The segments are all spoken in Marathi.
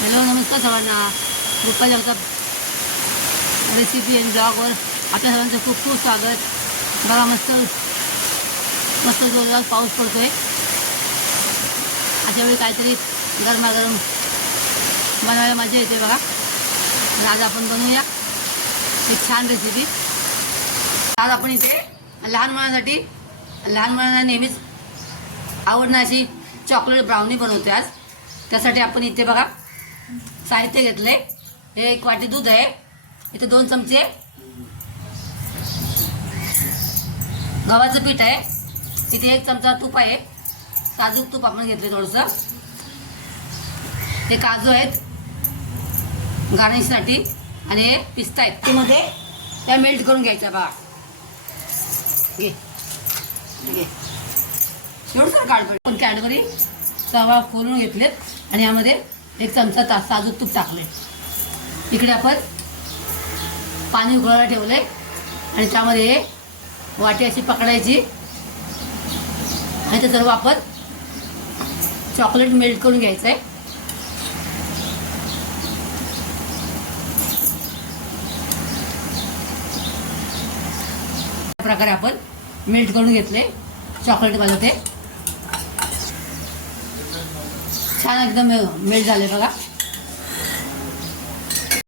हॅलो नमस्कार सर्वांना. रुपा जगताप रेसिपी अँड ब्लॉगवर आपल्या सर्वांचं खूप खूप स्वागत. बघा मस्त मस्त जोरदार पाऊस पडतो आहे. अशावेळी काहीतरी गरमागरम बनवायला मजा येते बघा. तर आज आपण बनवूया एक छान रेसिपी. आज आपण इथे लहान मुलांना नेहमीच आवडणारी चॉकलेट ब्राउनी बनवते. आज त्यासाठी आपण इथे बघा साहित्य घेतले. हे 1 वाटी दूध आहे. इथे 2 चमचे गव्हाचं पीठ आहे. इथे 1 चमचा तूप आहे. साजूक तूप आपण घेतले थोडंसं. हे काजू आहेत गार्निशसाठी आणि हे पिस्ता आहेत. त्यामध्ये त्या मेल्ट करून घ्यायच्या बघा. घे घे एवढं काढ. पण कॅडबरी तवा खोलून घेतलेत आणि यामध्ये 1 चमचा साजूक तूप टाकले. इकडे आपण पाणी उकळायला ठेवले आणि त्यामध्ये वाटी अशी पकडायची आणि ते सर्व आपण चॉकलेट मेल्ट करून घ्यायचं आहे. अशा प्रकारे आपण मेल्ट करून घेतले चॉकलेट ते छान एकदम मेल्ट झाले बघा.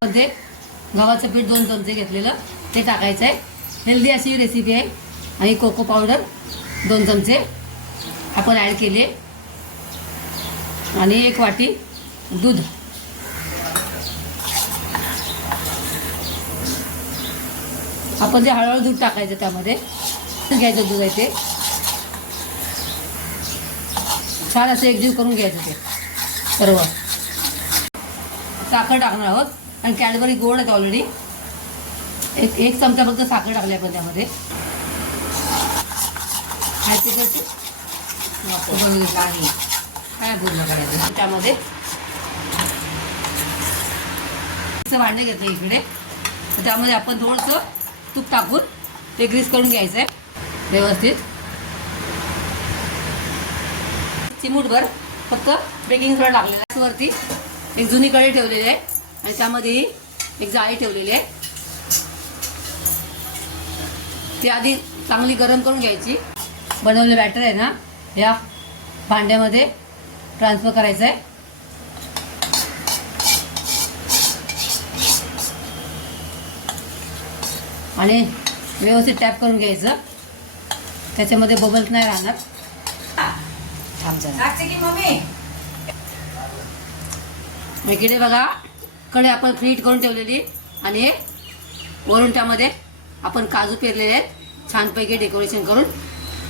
मध्ये गव्हाचं पीठ 2 चमचे घेतलेलं ते टाकायचं आहे. हेल्दी अशी रेसिपी आहे. आणि कोको पावडर 2 चमचे आपण ॲड केले आणि 1 वाटी दूध. आपण ते हळूहळू दूध टाकायचं. त्यामध्ये घ्यायचं दूध आहे ते छान असं एकजीव करून घ्यायचं. ते सर्व साखर टाकणार आहोत आणि कॅडबरी गोड आहेत ऑलरेडी. एक चमचा फक्त साखर टाकली आपण त्यामध्ये. काय पूर्ण करायचं त्यामध्ये भांडे घेतले इकडे. तर त्यामध्ये आपण थोडंसं तूप टाकून ते ग्रीस करून घ्यायचं आहे व्यवस्थित. चिमूटभर फक्त बेकिंग सोडा टाकलेला आहे. वरती एक जुनी कढई ठेवलेली आहे आणि त्यामध्येही एक जाळी ठेवलेली आहे. ती आधी चांगली गरम करून घ्यायची. बनवलेलं बॅटर आहे ना या भांड्यामध्ये ट्रान्सफर करायचं आहे. आणि व्यवस्थित टॅप करून घ्यायचं. त्याच्यामध्ये बबल्स नाही राहणार. इकडे बघा कडे आपण फ्रीट करून ठेवलेली आणि वरून त्यामध्ये आपण काजू पेरलेले आहेत छानपैकी डेकोरेशन करून.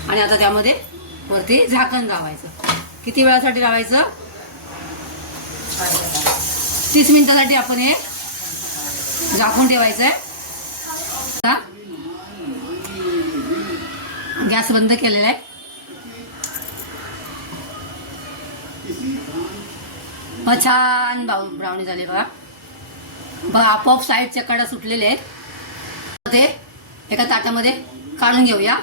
आणि आता त्यामध्ये वरती झाकण लावायचं. किती वेळासाठी लावायचं? 30 मिनिटासाठी आपण हे झाकून ठेवायचं आहे. गॅस बंद केलेला आहे. छान ब्राउनी झाले बघा. आपोआप साईडच्या कडा सुटलेले आहेत. ते एका ताटामध्ये काढून घेऊया.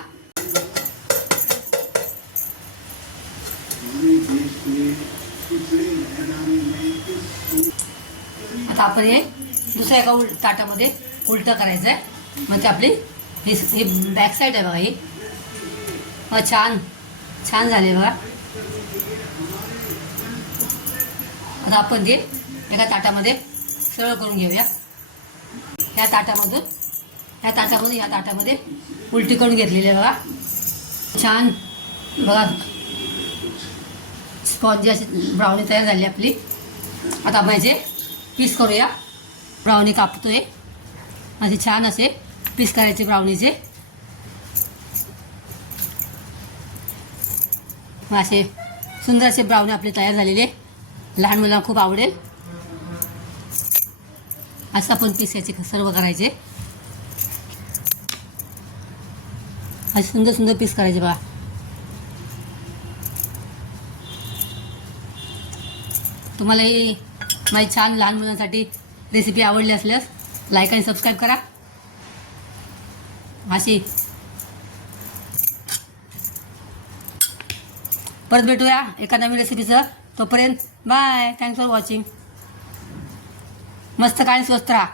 आता आपण हे दुसऱ्या एका ताटामध्ये उलटं करायचं आहे. म्हणजे आपली ही बॅक साईड आहे बघा. ही छान छान झाले बघा. आता आपण ते एका ताटामध्ये सरळ करून घेऊया. या ताटामध्ये उलटी करून घेतलेली आहे बघा. छान बघा स्पॉन्जी अशी ब्राउनी तयार झाली आपली. आता आपण याचे पीस करूया. ब्राउनी कापतोय असे छान असे पीस करायचे ब्राउनीचे. असे सुंदर असे ब्राउनी आपले तयार झालेले. लहान मुलांना खूप आवडेल असं आपण पीस याचे सर्व करायचे. असे सुंदर सुंदर पीस करायचे बघा. तुम्हाला ही माझी छान लहान मुलांसाठी रेसिपी आवडली असल्यास लाईक आणि सबस्क्राईब करा. अशी परत भेटूया एका नवीन रेसिपीसह. तोपर्यंत बाय. Thanks for watching. मस्त काय स्वस्त राहा.